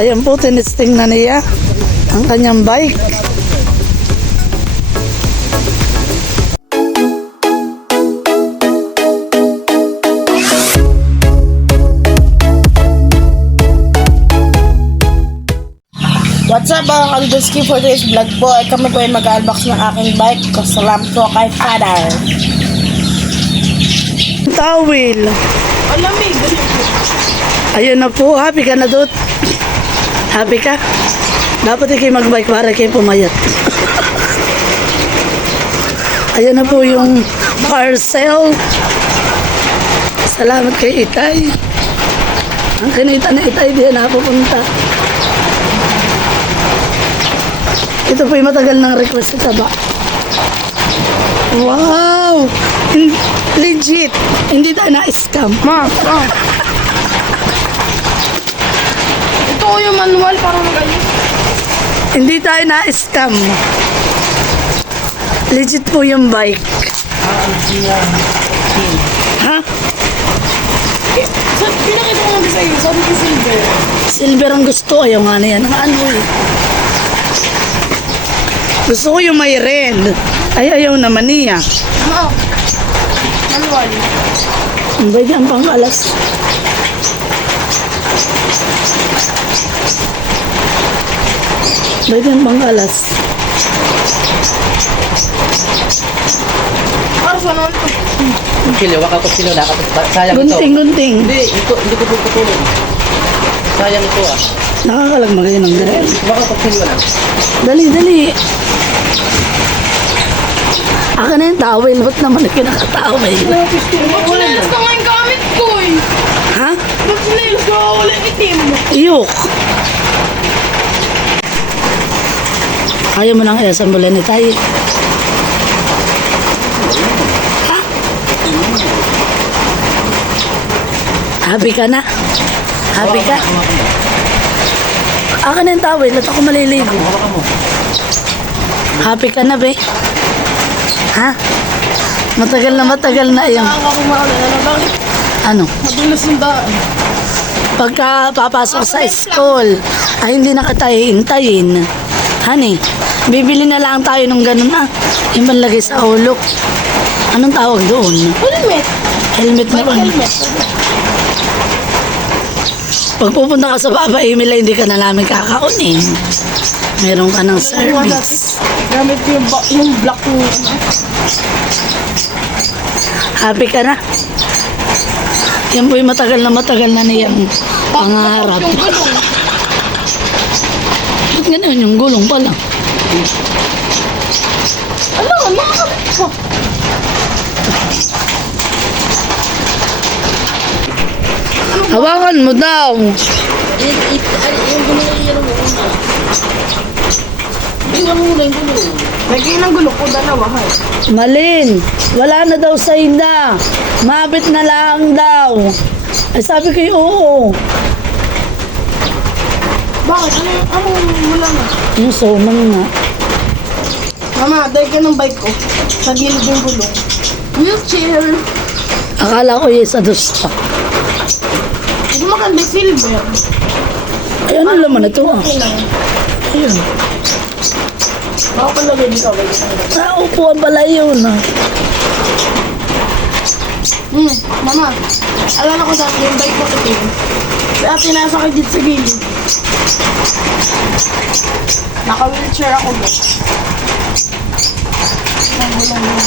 Ayan po, tinesting na niya ang kanyang bike. What's up mga Kalduski, for today's vlog po ay kami po ay mag-unbox ng aking bike. Salamat po kay Father. Towel. Alamig. Ayun na po, happy ka na, Dot? Happy ka? Dapat kayo mag-bike para kayo pumayat. Ayan na po yung parcel. Salamat kay Itay. Ang kinita ni Itay, di na pupunta. Ito po yung matagal ng request sa taba. Wow! Legit! Hindi tayo na-scam. Ito ko yung manual para magaling. Hindi tayo na-scam. Legit po yung bike. Ha? So, pinakita ko lang sa'yo. Sabi ko silver. Silver ang gusto. Ayaw nga na yan. Ang ano eh. Gusto ko yung may red. Ay, ayaw naman niya. Oo. Manual. Ang ba niya ang pang-alas? Ba niya ang pang-alas? Para sa naman ito. Kilo, waka ko sino na sayang ito. Gunting-gunting. Hindi ko puputulin. Sayang ito ah. Nakakalagmag yun ang dire. Waka ko sino na. Dali. Aka na yung towel. Ba't naman na kinakatawel? Magsinelas na nga yung gamit ko eh. Ha? Magsinelas na wala itim. Iyok. Ayaw mo nang i-assemble ni tayo. Ha? Happy ka na? Happy ka? Aka na yung towel at ako maliligo. Waka mo. Happy ka na, be? Ha? Matagal na yung Saan ako maalala na bakit ano? madulas yung daan. Pagka papasok sa school, ay hindi na kita hihintayin. Honey, bibili na lang tayo ng ganun yung panlagay sa ulo. Anong tawag doon? Helmet. Helmet na ba? Helmet. Pag pupunta ka sa Baba Emil, hindi ka na namin kakaunin. Meron ka ng service. Gamit ko yung black ko. Happy ka na? Yan po yung matagal na niyang pangarap. Yung gulong. Ba't ganun yung gulong pala? Alam, makakabit ko. Hawakan mo daw. Yung gulong yan mo. Yung muna yung gulong. Lagay ng gulong ko, dalawa. Malin, wala na daw sa inda. Mabit na lang daw. Ay sabi ko oo. Bakit? Anong wala na? Yung suman nga. Mama, dahil ka ng bike ko. Sa gilid yung gulong. Wheelchair. Akala ko yung sa dos pa. Hindi maganda yung silver. Ay ano naman ito Okay lang. Ayun. Baka palagay dito. Sa upuan pala yun Mama, alala ko dati yung bike ko itim. Si ate nasakay dito sa gilid. Naka-wheelchair ako ba? Ang gulong mo.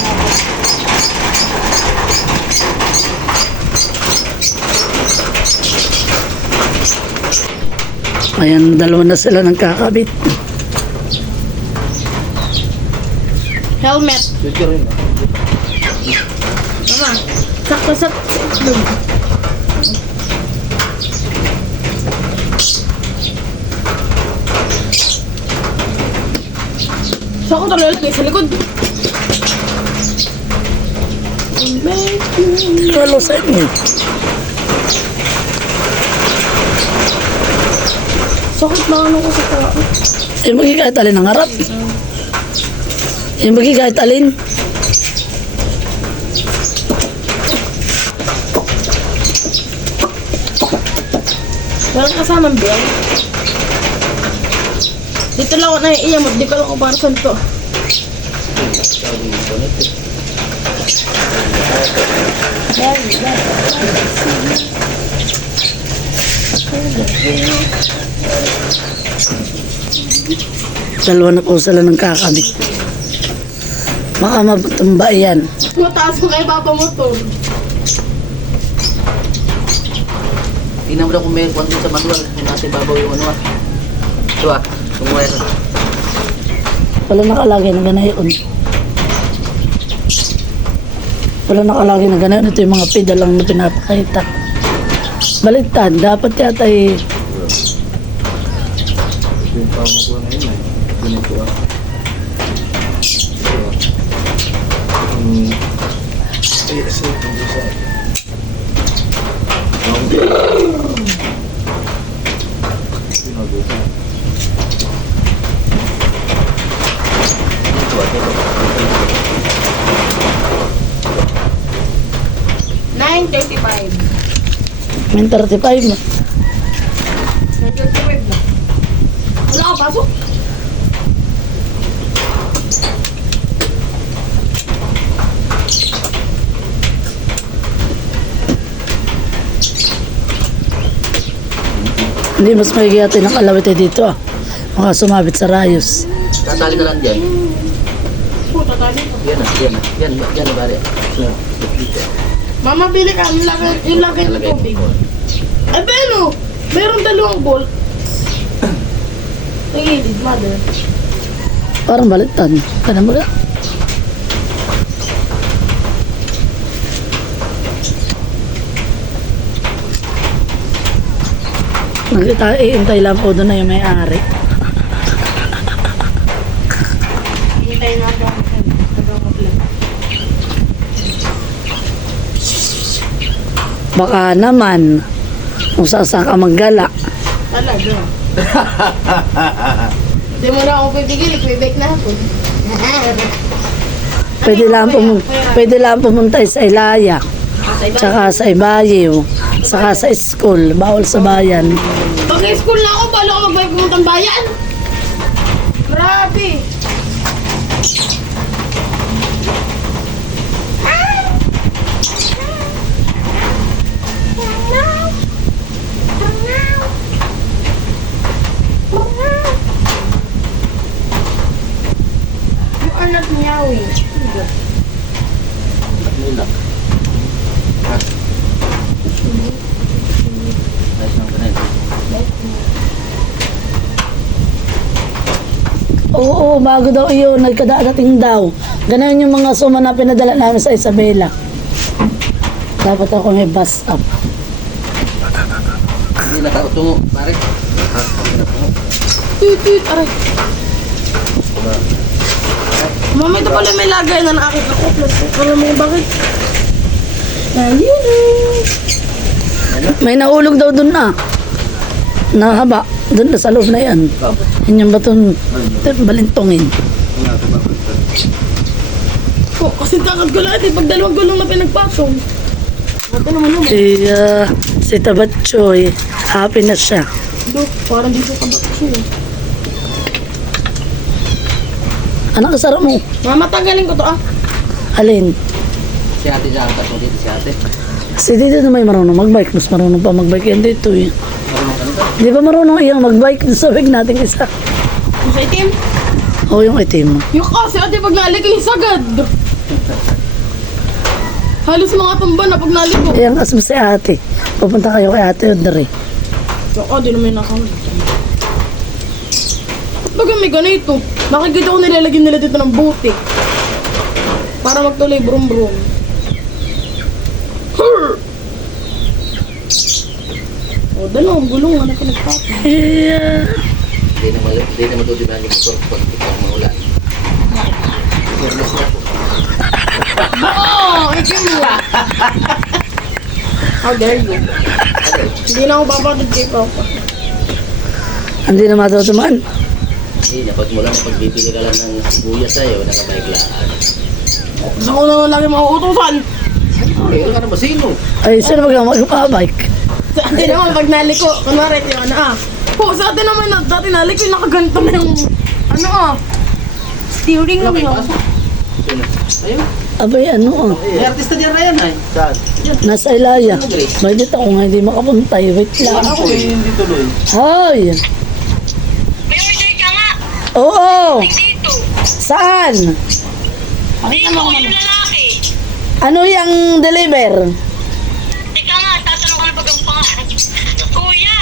Ayan, dalawa na sila ng kakabit. Helmet. Pwede rin ah. Mama, sakto sa itlog. Saan ko talalagay? Sa likod. Kalo sa inyo. Sakit na ano ko sa tao. Yung magigahit alin ang harap. Yung magigahit alin. Walang kasamang bill. Dito lang ako naiiyamot, di ko lang kung para saan to. Sabi mo pa nito. Dalawa na po sila ng kakabit. Baka matumba yan. Mataas mo kay Papa mo to. Tingnan mo na kung meron din sa manual. May nasa ibabaw yung ano ah. Ito ah. Yung wire. Wala nakalagay na ganayon. Wala nakalagay na ganayon. Ito yung mga pedal lang na pinapakita. Baliktad. Dapat yata eh. Yung pamo ko na yun eh. Ganito ah. May 35 na. 9:35 na. Wala ka pasok? Hindi mas maigiyate ng kalawit eh dito ah. Baka sumabit sa rayos. Tatali ka lang dyan. Puta tali ko. Yan na, yan na. Yan, yan na bari. Mama, bili ka. Yung lagay ng tubig. Ay, Beno! Meron dalawang bolt. Nagilid, mother. Parang baliktad. Kaya mo na. Iintay lang po doon na yung may-ari. Hintay na ako. Baka naman, kung saan ka maggala. Talaga. Hindi mo na ako pipigil. Pibake na ako. Pwede lang pumunta sa Ilaya, tsaka sa Ibayew, saka sa school, bawal sa bayan. Pag-school na ako, bala ko magbalik pumuntang bayan. Grabe. You are not meowing. Nilak. Ha? Ayos lang ka na yun. Oo, bago daw iyon, nagkadadating daw. Ganun yung mga suma na pinadala namin sa Isabela. Dapat ako may bus up. Hindi na tao tungo, pare. Ha? Hindi na tungo. Tut, aray. Mama, ito pala may lagay na nakakita ko. Plastic. Alam mo yung bakit? Ayun. May naulog daw dun na. Nahaba. Dun na sa loob na yan. Yan yung batong balintongin. Oh, kasi takad ko lahat eh. Pag dalawang gulong na pinagpasong. Ba't naman naman? Si Tabatchoy, happy na siya. Dok, parang dito ka ba siya eh. Anak, kasarap mo. Mama, tanggalin ko to ah. Alin? Si ate dyan, tapos dito si ate. Si dito na may marunong magbike. Mas marunong pa magbike yan dito eh. Marunong ka nito. Di ba marunong iyang magbike? Sabik natin isa. Yung sa itim? O yung itim. Yung kasi ate pag nalik yung sagad. Halos mga tumba na pag nalik ko. Ayan, as mo si ate. Pupunta kayo kay ate Audrey. Ako, di naman nakawin. Baga may ganito. Nakikita ko nilalagyan nila dito ng buti. Para magtuloy brum brum. O, dalawang gulong na pinagpapin. Yeah. Hindi na matutibaan yung motor pag mahulan. Fairness na po. Oo! Ikimula! How dare you? Hindi na ako papatid kay Papa. Hindi na matutumaan. Hindi, pag mula na pagbibili ka lang ng sibuyas sa'yo, nakabaiglaan. Gusto ko naman lagi mauutusan. Ay, ka na ba sino? Ay, sino magpapabike? Hindi naman pag naliko. Kunwari, yung ano Po, sa atin naman, dati nalik yung nakaganto na yung, steering Laki wheel. pa. Sino? Ayun. Abay, ano May artista diyan na yan ay. Saan? Nasa Ilaya. May dito ako nga hindi makapuntay. Wait lang. Ako eh, hindi tuloy. Hoy! May order ka nga. Oo! Dito. Saan? Dito, yung lalaki. Ano yung deliver? Teka nga, tatanong ka na bagang pangalan. Kuya.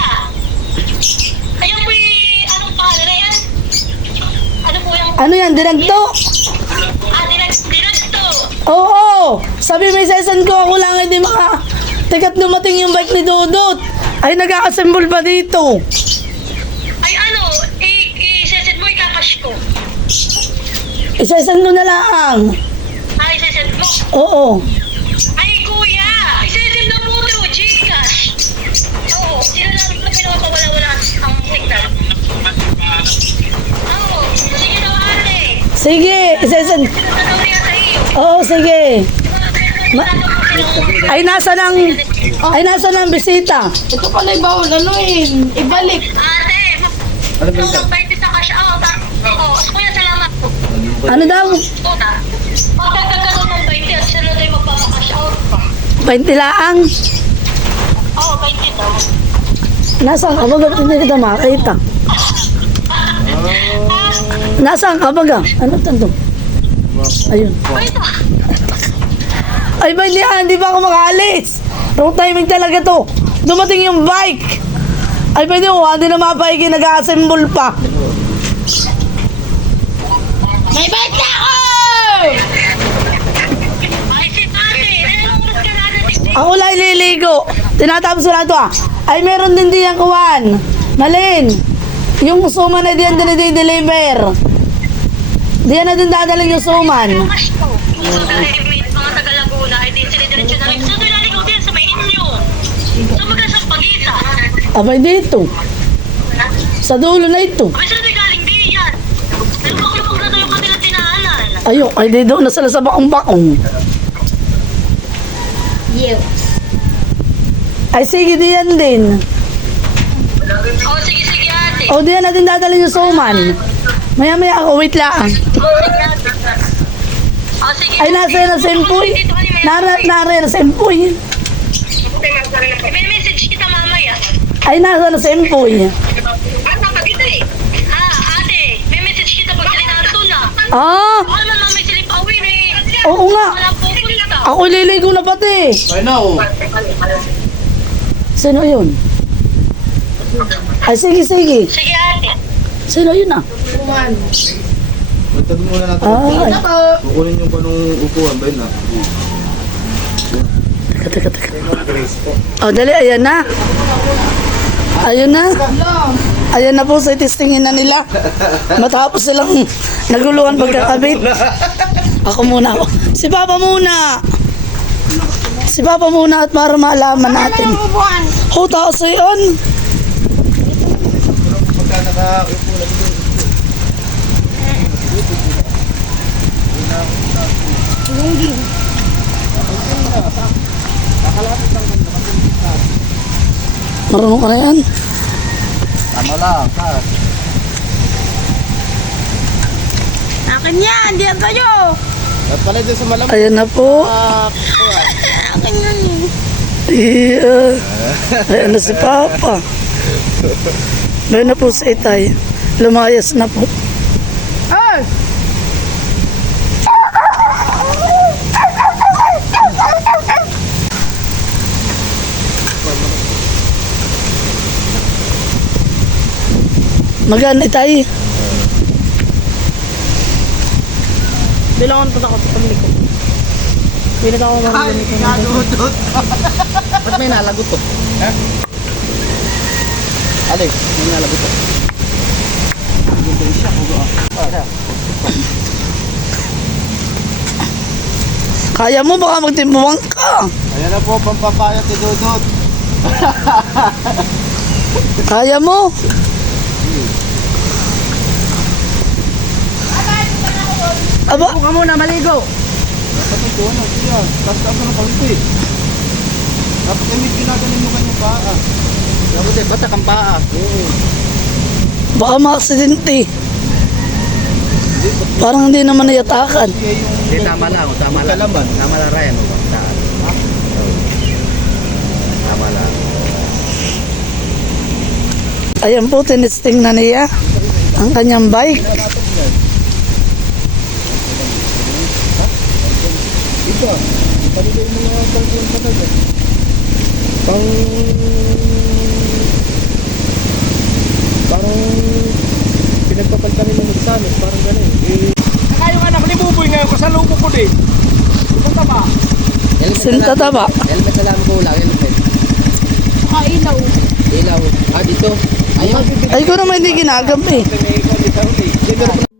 Ayan po anong pangalan na yan? Ano po yung... Ano yan? Dinagto? Direkto. Oo! Sabi may session ko, ako lang hindi tikat dumating yung bike ni Dudut. Ay, nag-a-assemble pa dito. Ay ano, i-sesend mo, ikakash ko. Isesend ko na lang. Ay, sesend mo. Oo. Ay, kuya. I-sesend na mo through Gcash. Oo, sila lang na pinapawala-wala ang signal. Oo, sige daw ate. Sige, isesend. Ano niya sa iyo? Oo, sige. Ay, nasa ng bisita. Ito pala yung bawal, ibalik. Ate, Ano ba magpapang 20 sa cash out. Oo, kuya, salamat po. Ano daw? Una, pagkagano'n ng 20 at sila tayo magpapakash out pa. 20 laang. Oo, 20 daw. Nasaan ka ba? Ba't hindi kita makita? Nasaan ka ba? Ano tanto? Ayun. Wait ah. Ay, ba hindi ba ako makaalis? Wrong timing talaga to. Dumating yung bike. Ay, pwede mo, hindi na mapaigi, nag-assemble pa. May bike na ako! Ay, si ate. Ano oras ka natin? Ako lang ililigo. Tinatapos ko na ito ah. Ay, meron din diyan kuwan. Malin. Yung suman na diyan din deliver. Diyan na din dadaling yung suman. Cash ko. Mga taga-Emit, mga taga-Laguna, ay din sila diretso na rin. So, doon naligaw din sa may inyo. So, magka sa pagita. Abay dito. Sa dulo na ito. Abay, sila may galing din yan. Lubak-lubak na daw yung kanila tinaanan. Ayun, ay di doon na sila sa bakong-bakong. Ay sige, diyan din. Oh, sige, sige ate. O diyan natin dadalhin yung suman. Maya-maya ako, wait lang. Oh, sige. Ay, nasa yan ang sempoy. Nara na sempoy. May message kita mamaya. Ay, nasa na sempoy. Ano ka kita eh? Ate, may message kita pag sila narito na. Ah, Ano naman may silip awin eh. oo nga. Wala pupunta. Ako liligo na pati. I know. Sino yun? Ay, sige, sige. Sige ate. Sino yun ah? Magtag muna natin. Ay, Kukunin yung panong upuan ba yun na? teka. O, dali, ayan na. Ayun na. Ayan na po, sa testingin na nila. Matapos silang naguluhan pagkakabit. Ako muna ako. Si Papa muna. Si Papa muna at para maalaman natin. Ho, taas yun. Pagka nakaupuan dito. Marunong ka na yan. Tama lang, kas. Akin yan, diyan kayo. At pala dyan sa malamang. Ayan na po. Akin yan eh. Yeah. Ayan na si Papa. Ayan na po si Itay. Lumayas na po. Ay! Magaan Itay. Bilangan pa ako sa pagliko. Bilang ako marunong ko. Ba't may nalagot to? Alex, May nalagot to. Kaya mo, baka magtimbuwang ka. ayan na po, pampapayat ni Dudut. Kaya mo. Aba, Huwag ka muna maligo. Dapat ito, ano, siya. Taas-taas na ng pangiti. Dapat kami ginaganin mo kanyang paa. Dapat eh, batak ang paa. Oo. Baka maaksidente. Parang hindi naman nayatakan. Hindi, tama lang. Tama lang. Kalaban. Tama lang, Ryan. Tama lang. Ayan po, tinesting na niya ang kanyang bike. Ito, palibay mo nga pang patay. Parang pinagpapalitan nila ng examen, parang gano'n. Saka yung anak ni Buboy ngayon, kasalubong ko din. Pupunta ba? Sinta taba. Helmet na lang ko lang. Helmet. Ilaw. Ilaw. Ah, dito. Ayun. Ay, ko naman hindi ginagamit. May ikaw,